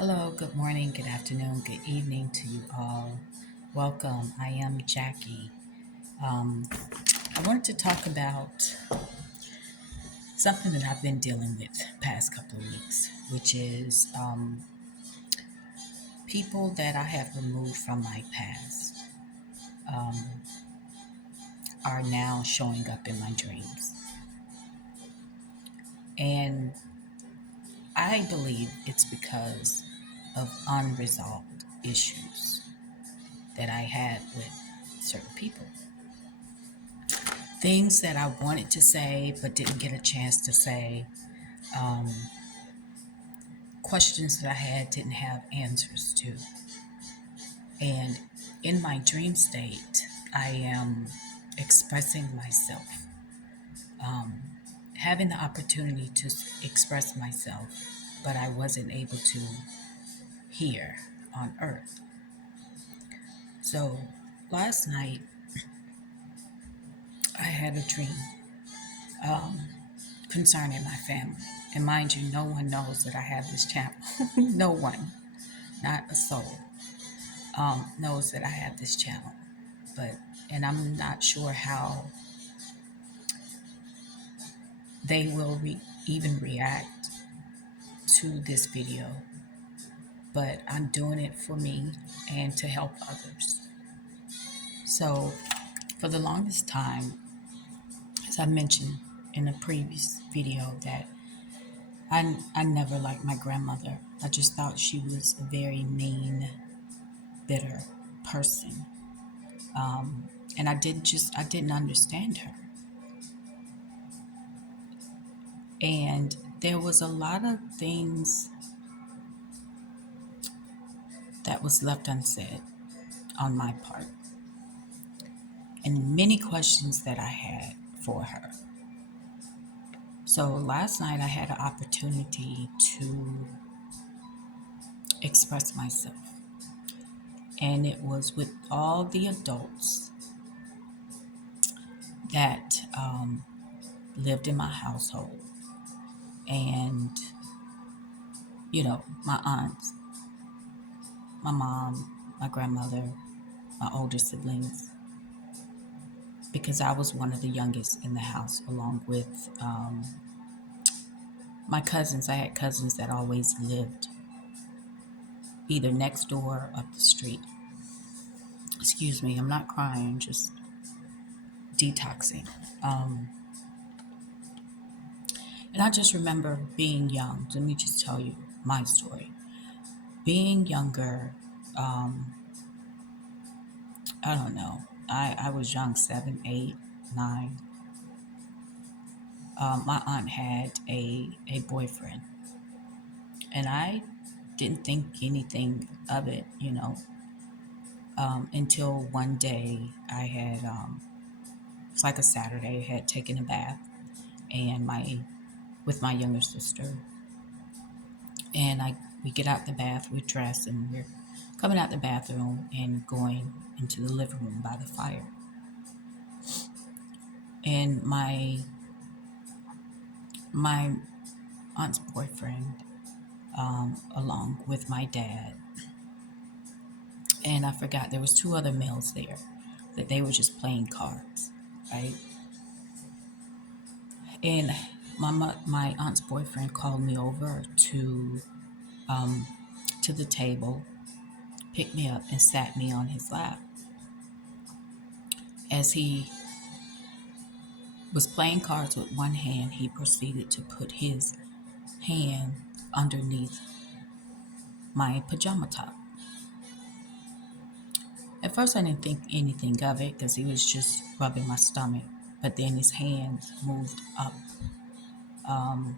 Hello, good morning, good afternoon, good evening to you all. Welcome. I am Jackie. Um, I wanted to talk about something that I've been dealing with past couple of weeks, which is people that I have removed from my past um, are now showing up in my dreams. And I believe it's because of unresolved issues that I had with certain people. Things that I wanted to say but didn't get a chance to say, um, questions that I had didn't have answers to. And in my dream state, I am expressing myself, um, having the opportunity to express myself, but I wasn't able to here on earth. So last night, I had a dream um, concerning my family. And mind you, no one knows that I have this channel. No one, not a soul, knows that I have this channel. But, and I'm not sure how they will even react to this video, but I'm doing it for me and to help others. So, for the longest time, as I mentioned in a previous video, that I never liked my grandmother. I just thought she was a very mean, bitter person. Um, and I didn't understand her. And there was a lot of things that was left unsaid on my part, and many questions that I had for her. So last night I had an opportunity to express myself, and it was with all the adults that lived in my household, and my aunts, my mom, my grandmother, my older siblings, because I was one of the youngest in the house, along with my cousins. I had cousins that always lived either next door or up the street. Excuse me, I'm not crying, just detoxing. Um, and I just remember being young. Let me just tell you my story. Being younger, um, I don't know. I was young, 7, 8, 9. My aunt had a boyfriend, and I didn't think anything of it, until one day it's like a Saturday, I had taken a bath and with my younger sister, and we get out the bath, we dress, and we're coming out the bathroom and going into the living room by the fire. And my aunt's boyfriend, along with my dad, and I forgot there was two other males there, that they were just playing cards, right? And my aunt's boyfriend called me over um, to the table, picked me up, and sat me on his lap. As he was playing cards with one hand, he proceeded to put his hand underneath my pajama top. At first, I didn't think anything of it because he was just rubbing my stomach, but then his hands um,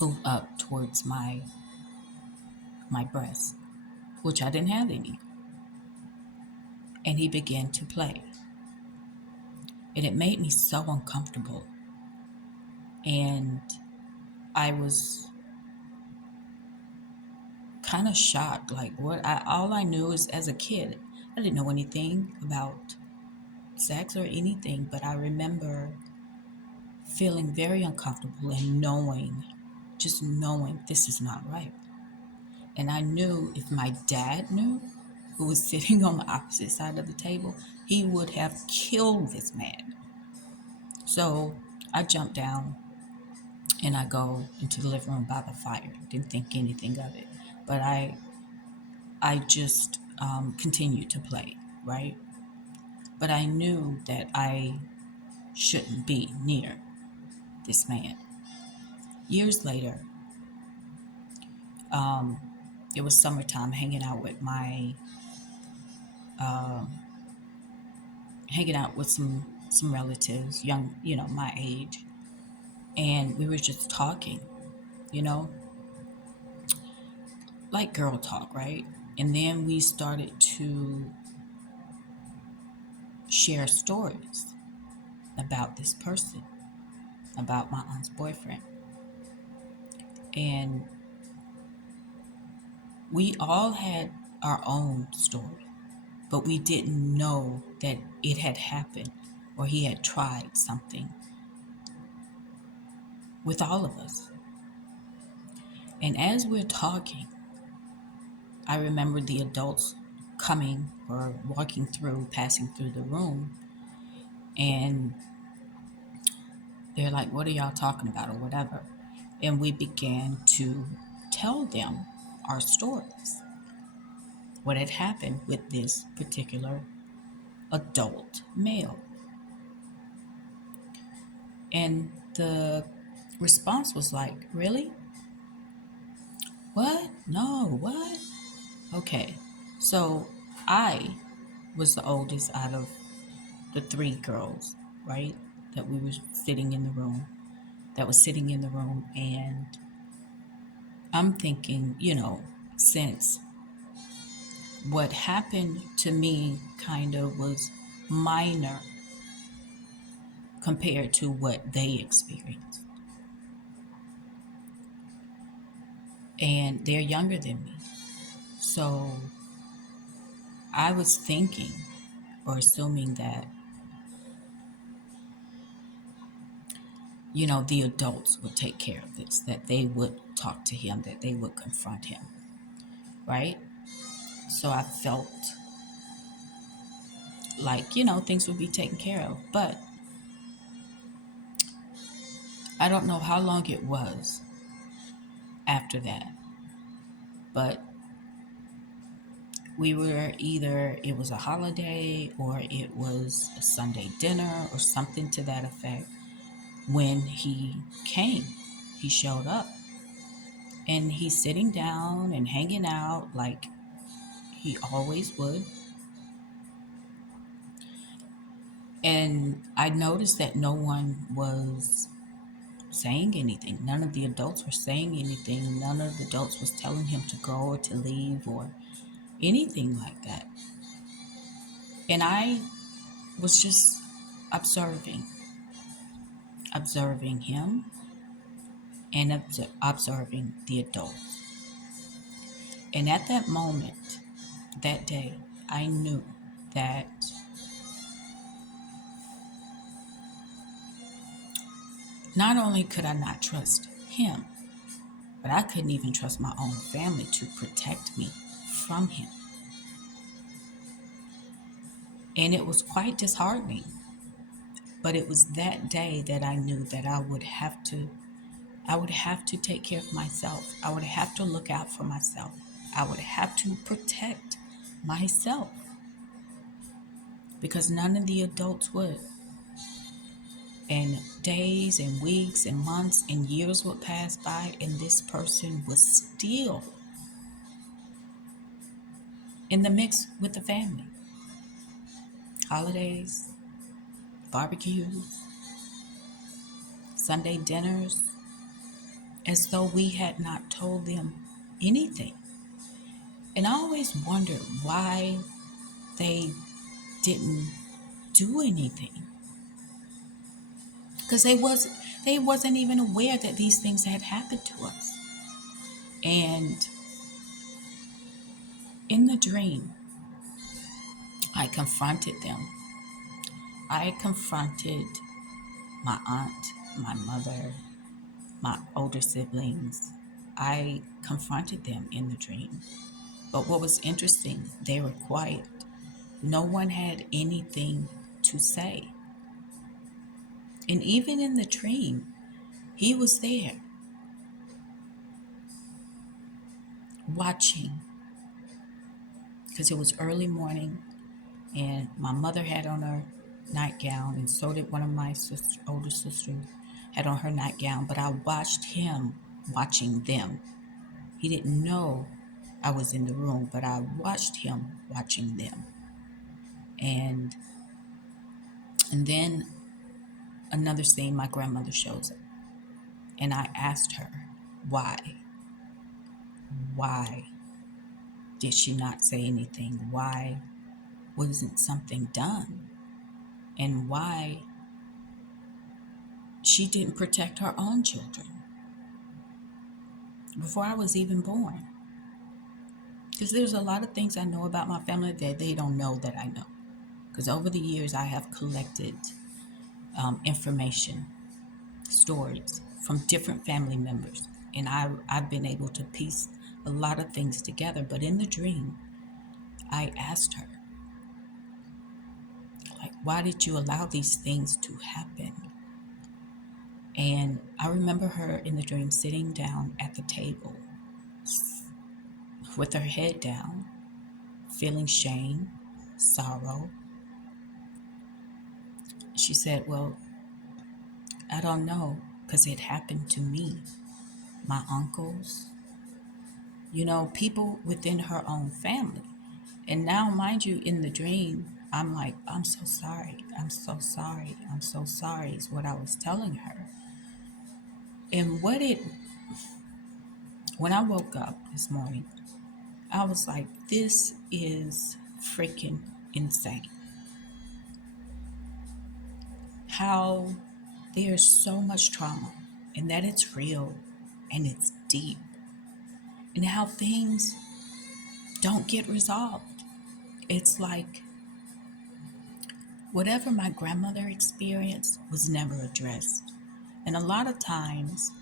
moved up towards my breast, which I didn't have any, and he began to play, and it made me so uncomfortable, and I was kind of shocked. Like, what? All I knew is, as a kid, I didn't know anything about sex or anything, but I remember feeling very uncomfortable and knowing just knowing this is not right. And I knew if my dad knew, who was sitting on the opposite side of the table, he would have killed this man. So I jumped down and I go into the living room by the fire. Didn't think anything of it. But I just continued to play, right? But I knew that I shouldn't be near this man. Years later, um, it was summertime, hanging out with some relatives, young, my age, and we were just talking, you know, like girl talk, right? And then we started to share stories about this person, about my aunt's boyfriend. And we all had our own story, but we didn't know that it had happened or he had tried something with all of us. And as we're talking, I remember the adults coming or walking through, passing through the room, and they're like, "What are y'all talking about?" or whatever. And we began to tell them our stories, what had happened with this particular adult male. And the response was like, "Really? What? No, what?" Okay, so I was the oldest out of the three girls, right? That we were sitting in the room, that was sitting in the room. And I'm thinking, since what happened to me kind of was minor compared to what they experienced. And they're younger than me. So I was thinking or assuming that, the adults would take care of this, that they would talk to him, that they would confront him, right? So I felt like, things would be taken care of. But I don't know how long it was after that, but it was a holiday or it was a Sunday dinner or something to that effect. When he came, he showed up and he's sitting down and hanging out like he always would. And I noticed that no one was saying anything. None of the adults were saying anything. None of the adults was telling him to go or to leave or anything like that. And I was just observing, observing him and observing the adults. And at that moment, that day, I knew that not only could I not trust him, but I couldn't even trust my own family to protect me from him. And it was quite disheartening. But it was that day that I knew that I would have to take care of myself. I would have to look out for myself. I would have to protect myself because none of the adults would. And days and weeks and months and years would pass by, and this person was still in the mix with the family. Holidays, barbecues, Sunday dinners, as though we had not told them anything. And I always wondered why they didn't do anything. Because they wasn't even aware that these things had happened to us. And in the dream, I confronted them. I confronted my aunt, my mother, my older siblings, I confronted them in the dream. But what was interesting, they were quiet. No one had anything to say. And even in the dream, he was there watching because it was early morning and my mother had on her nightgown and so did one of my older sisters had on her nightgown, but I watched him watching them. He didn't know I was in the room, but I watched him watching them. And and then another scene, my grandmother shows up. And I asked her, why? Why did she not say anything? Why wasn't something done? And why she didn't protect her own children before I was even born? Because there's a lot of things I know about my family that they don't know that I know. Because over the years, I have collected information, stories from different family members. And I've been able to piece a lot of things together. But in the dream, I asked her, like, why did you allow these things to happen? And I remember her in the dream sitting down at the table with her head down, feeling shame, sorrow. She said, well, I don't know, because it happened to me, my uncles, people within her own family. And now, mind you, in the dream, I'm like, I'm so sorry. I'm so sorry. I'm so sorry, is what I was telling her. And when I woke up this morning, I was like, this is freaking insane. How there's so much trauma and that it's real and it's deep, and how things don't get resolved. It's like whatever my grandmother experienced was never addressed. And a lot of times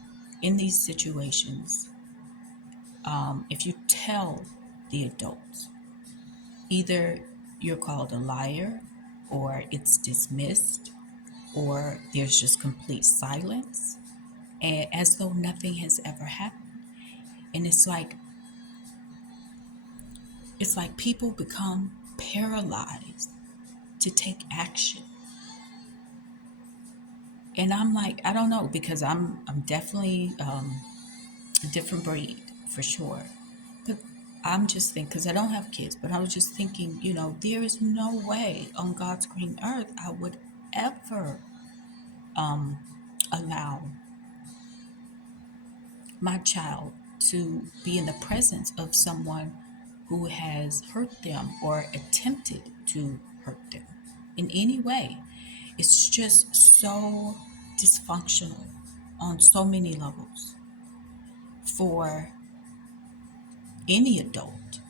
in these situations, if you tell the adults, either you're called a liar, or it's dismissed, or there's just complete silence, and as though nothing has ever happened. And it's like people become paralyzed to take action. And I'm like, I don't know, because I'm definitely a different breed for sure. But I'm just thinking, because I don't have kids, but I was just thinking, there is no way on God's green earth I would ever um, allow my child to be in the presence of someone who has hurt them or attempted to hurt them in any way. It's just so dysfunctional on so many levels for any adult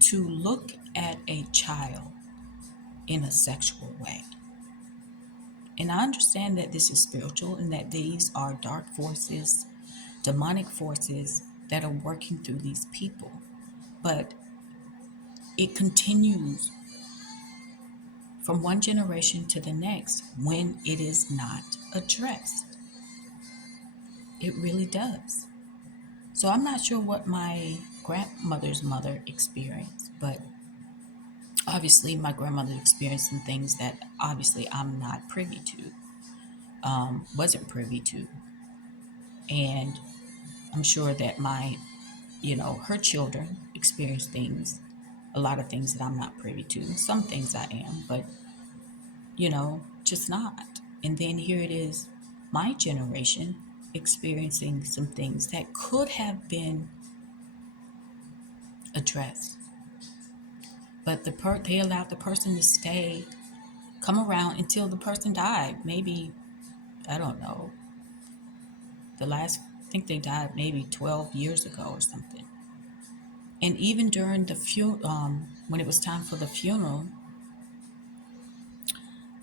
to look at a child in a sexual way. And I understand that this is spiritual and that these are dark forces, demonic forces that are working through these people. But it continues from one generation to the next when it is not addressed. It really does. So I'm not sure what my grandmother's mother experienced, but obviously my grandmother experienced some things that obviously I'm not privy to, wasn't privy to. And I'm sure that her children experience things, a lot of things that I'm not privy to. Some things I am, but, just not. And then here it is, my generation experiencing some things that could have been addressed. But they allowed the person to come around until the person died. Maybe, I don't know, I think they died maybe 12 years ago or something. And even during the when it was time for the funeral,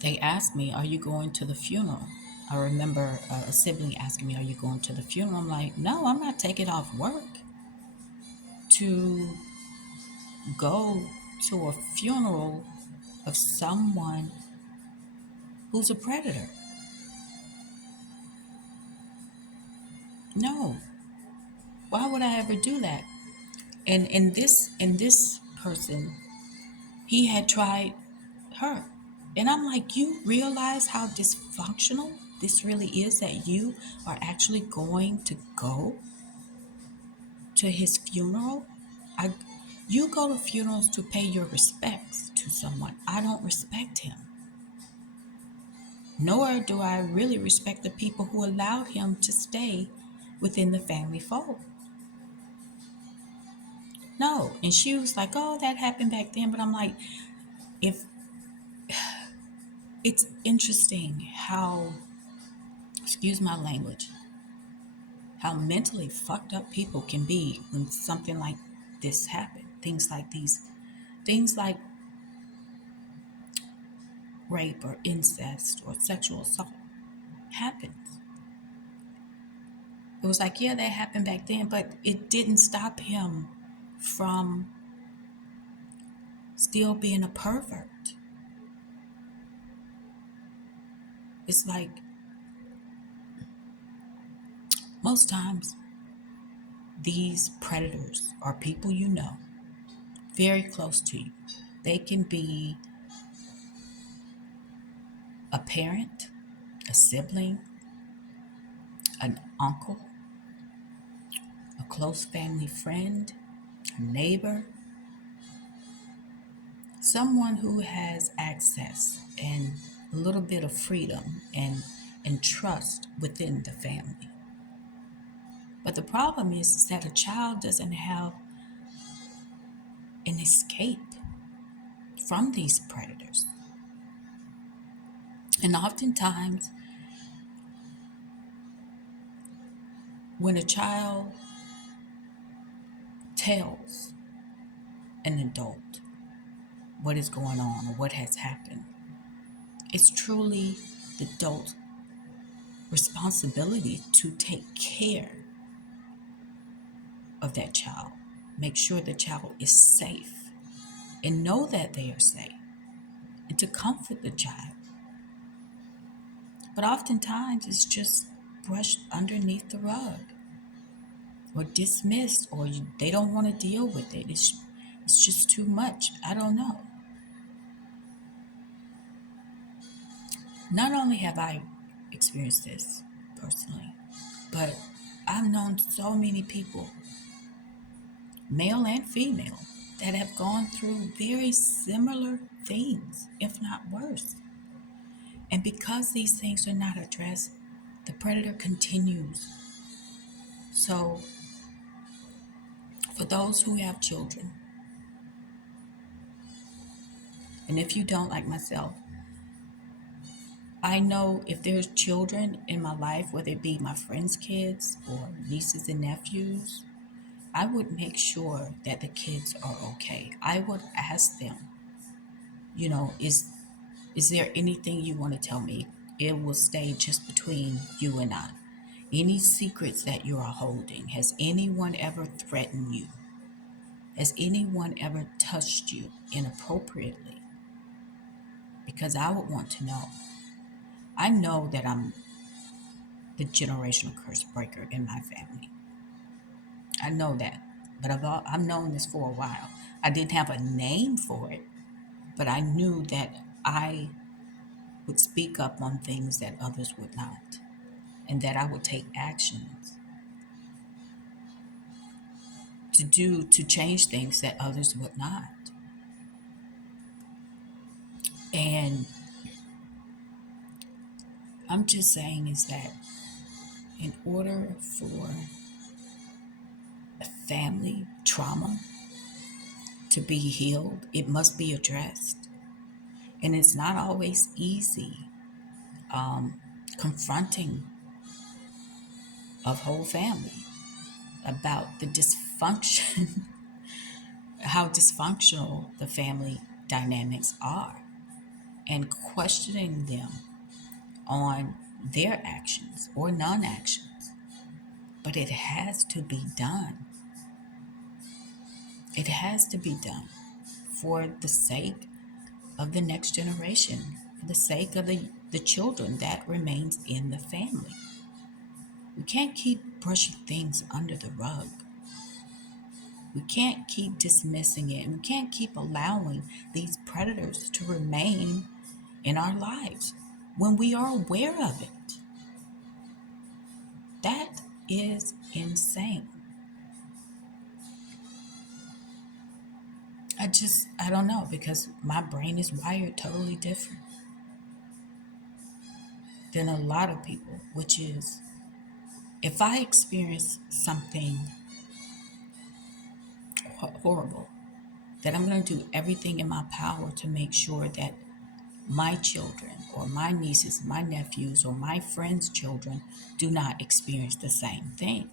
they asked me, "Are you going to the funeral?" I remember a sibling asking me, "Are you going to the funeral?" I'm like, "No, I'm not taking off work to go to a funeral of someone who's a predator. No, why would I ever do that?" And this person, he had tried her. And I'm like, you realize how dysfunctional this really is, that you are actually going to go to his funeral? I You go to funerals to pay your respects to someone. I don't respect him. Nor do I really respect the people who allowed him to stay within the family fold. No. And she was like, "Oh, that happened back then." But I'm like, if it's interesting how, excuse my language, how mentally fucked up people can be when something like this happens. Things like rape or incest or sexual assault happens. It was like, yeah, that happened back then, but it didn't stop him from still being a pervert. It's like most times these predators are people you know, very close to you. They can be a parent, a sibling, an uncle, a close family friend, a neighbor, someone who has access and a little bit of freedom and trust within the family. But the problem is that a child doesn't have an escape from these predators. And oftentimes, when a child tells an adult what is going on or what has happened, it's truly the adult's responsibility to take care of that child, make sure the child is safe, and know that they are safe, and to comfort the child. But oftentimes it's just brushed underneath the rug or dismissed, or they don't want to deal with it. It's just too much. I don't know. Not only have I experienced this personally, but I've known so many people, male and female, that have gone through very similar things, if not worse. And because these things are not addressed, the predator continues. So, for those who have children, and if you don't, like myself, I know if there's children in my life, whether it be my friends' kids or nieces and nephews, I would make sure that the kids are okay. I would ask them, is there anything you want to tell me? It will stay just between you and I. Any secrets that you are holding? Has anyone ever threatened you? Has anyone ever touched you inappropriately? Because I would want to know. I know that I'm the generational curse breaker in my family. I know that. But I've known this for a while. I didn't have a name for it, but I knew that I would speak up on things that others would not, and that I would take actions to change things that others would not. And I'm just saying is that in order for a family trauma to be healed, it must be addressed. And it's not always easy confronting a whole family about the dysfunction, how dysfunctional the family dynamics are, and questioning them on their actions or non-actions. But it has to be done. It has to be done for the sake of the next generation, for the sake of the children that remains in the family. We can't keep brushing things under the rug. We can't keep dismissing it, and we can't keep allowing these predators to remain in our lives when we are aware of it. That is insane. I don't know, because my brain is wired totally different than a lot of people, which is if I experience something horrible, that I'm going to do everything in my power to make sure that my children or my nieces, my nephews, or my friends' children do not experience the same thing,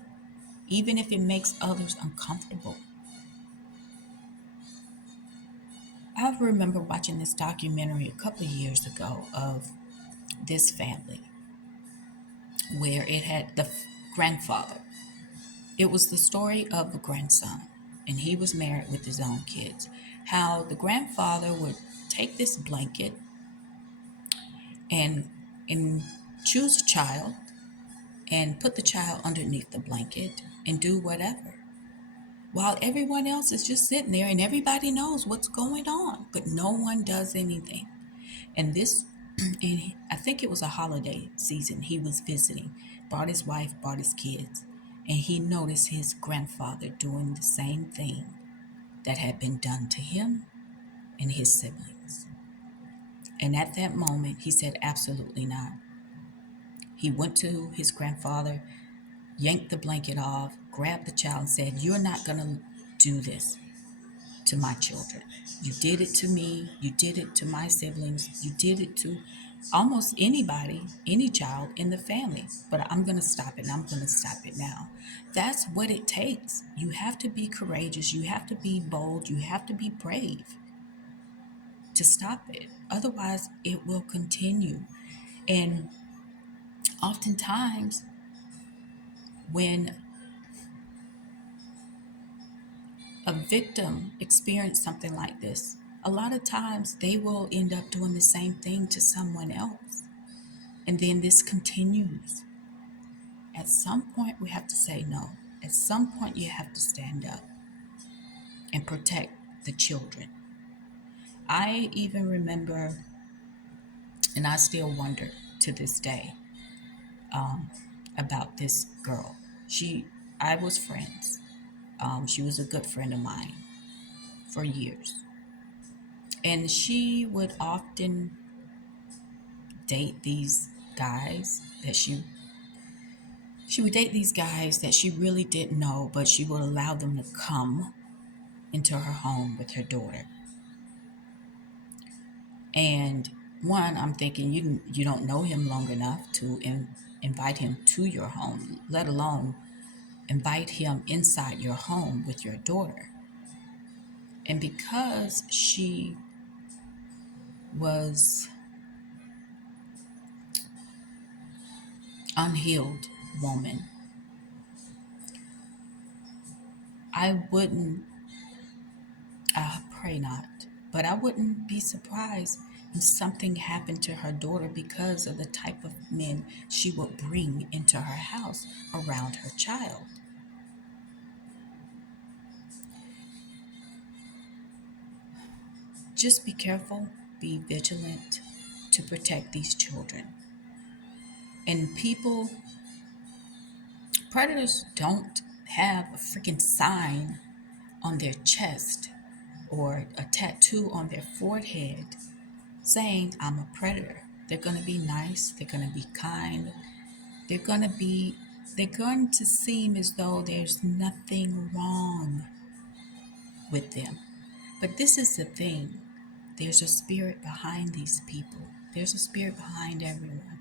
even if it makes others uncomfortable. I remember watching this documentary a couple of years ago of this family where it had the grandfather. It was the story of the grandson, and he was married with his own kids. How the grandfather would take this blanket and and choose a child and put the child underneath the blanket and do whatever, while everyone else is just sitting there and everybody knows what's going on, but no one does anything. And this, and I think it was a holiday season. He was visiting, brought his wife, brought his kids, and he noticed his grandfather doing the same thing that had been done to him and his siblings. And at that moment, he said, absolutely not. He went to his grandfather, yanked the blanket off, grabbed the child, and said, you're not going to do this to my children. You did it to me. You did it to my siblings. You did it to almost anybody, any child in the family. But I'm going to stop it, and I'm going to stop it now. That's what it takes. You have to be courageous. You have to be bold. You have to be brave to stop it. Otherwise, it will continue. And oftentimes, when a victim experiences something like this, a lot of times they will end up doing the same thing to someone else. And then this continues. At some point, we have to say no. At some point, you have to stand up and protect the children. I even remember, and I still wonder to this day, about this girl. I was friends. She was a good friend of mine for years. And she would often date these guys that she would date these guys that she really didn't know, but she would allow them to come into her home with her daughter. And one, I'm thinking you don't know him long enough to invite him to your home, let alone invite him inside your home with your daughter. And because she was unhealed woman, I wouldn't, I pray not, but I wouldn't be surprised if something happened to her daughter because of the type of men she would bring into her house around her child. Just be careful, be vigilant to protect these children. And predators don't have a freaking sign on their chest or a tattoo on their forehead saying, I'm a predator. They're going to be nice, they're going to be kind, they're going to be, they're going to seem as though there's nothing wrong with them. But this is the thing, there's a spirit behind these people, there's a spirit behind everyone.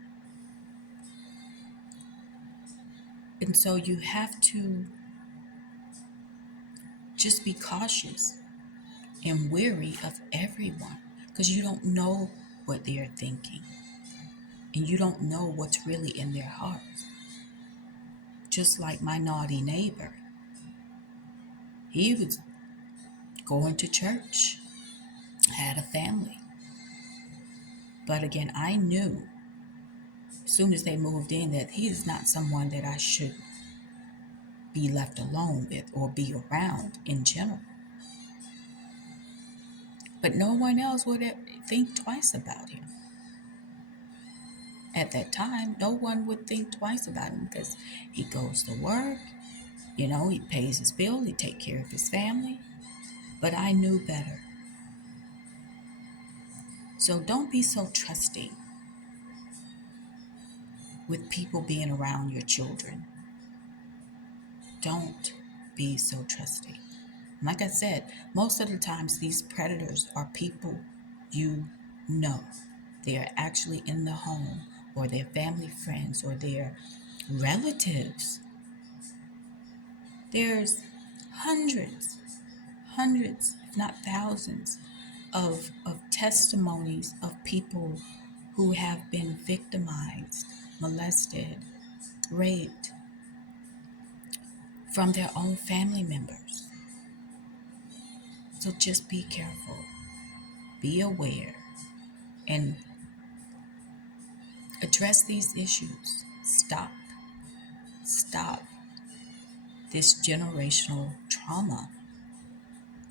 And so you have to just be cautious and wary of everyone because you don't know what they're thinking. and you don't know what's really in their hearts. Just like my naughty neighbor, he was going to church, had a family. But again, I knew as soon as they moved in that he is not someone that I should be left alone with or be around in general. But no one else would think twice about him. At that time, no one would think twice about him because he goes to work, he pays his bill, he takes care of his family. But I knew better. So don't be so trusting with people being around your children. Don't be so trusting. Like I said, most of the times these predators are people you know. They are actually in the home, or their family friends, or their relatives. There's hundreds, if not thousands, of testimonies of people who have been victimized, molested, raped from their own family members. So just be careful, be aware, and address these issues. Stop this generational trauma.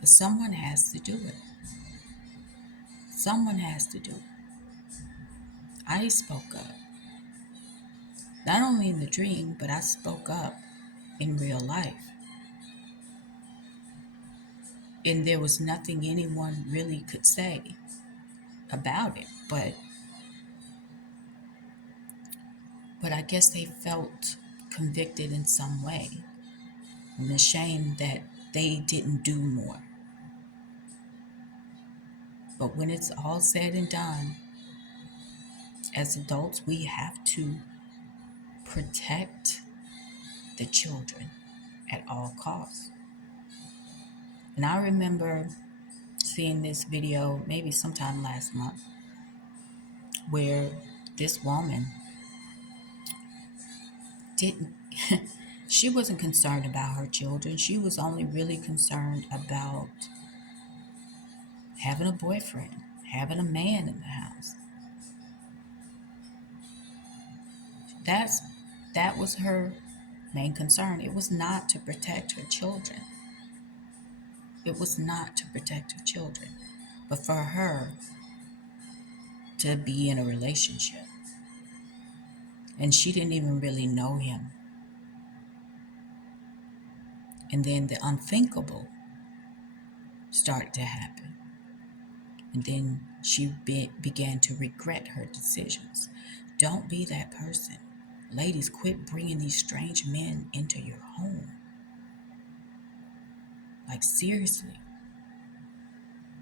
But someone has to do it. Someone has to do it. I spoke up. Not only in the dream, but I spoke up in real life. And there was nothing anyone really could say about it. But I guess they felt convicted in some way and ashamed that they didn't do more. But when it's all said and done, as adults, we have to protect the children at all costs. And I remember seeing this video maybe sometime last month where this woman didn't she wasn't concerned about her children. She was only really concerned about having a boyfriend, having a man in the house. That was her main concern. It was not to protect her children. It was not to protect her children, but for her to be in a relationship. And she didn't even really know him. And then the unthinkable started to happen. And then she began to regret her decisions. Don't be that person. Ladies, quit bringing these strange men into your home. Like, seriously.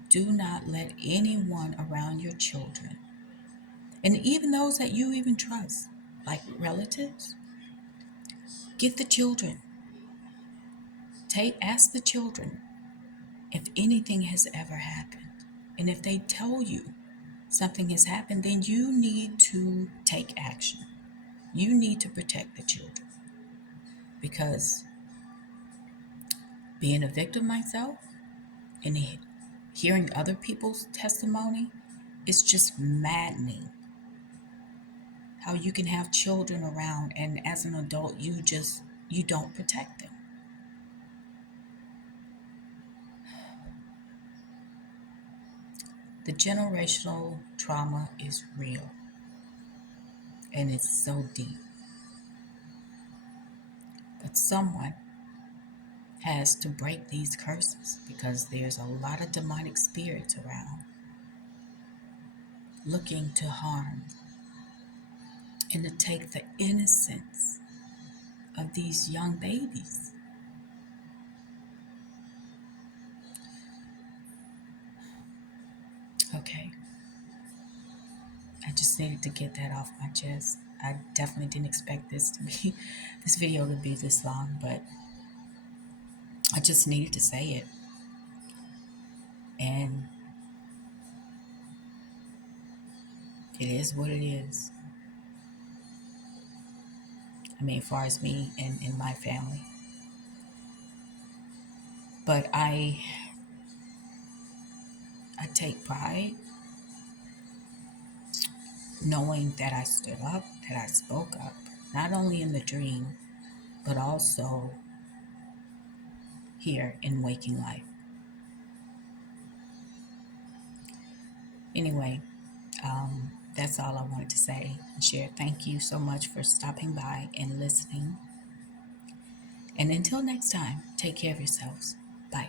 Do not let anyone around your children, and even those that you even trust, like relatives, get the children. Ask the children if anything has ever happened. And if they tell you something has happened, then you need to take action. You need to protect the children. Because being a victim myself and hearing other people's testimony, it's just maddening how you can have children around and as an adult you don't protect them. The generational trauma is real and it's so deep. But someone has to break these curses because there's a lot of demonic spirits around looking to harm and to take the innocence of these young babies. Okay. I just needed to get that off my chest. I definitely didn't expect this video to be this long, but I just needed to say it. And it is what it is. as far as me and my family. But I take pride knowing that I stood up, that I spoke up, not only in the dream, but also here in waking life. Anyway, that's all I wanted to say and share. Thank you so much for stopping by and listening. And until next time, take care of yourselves. Bye.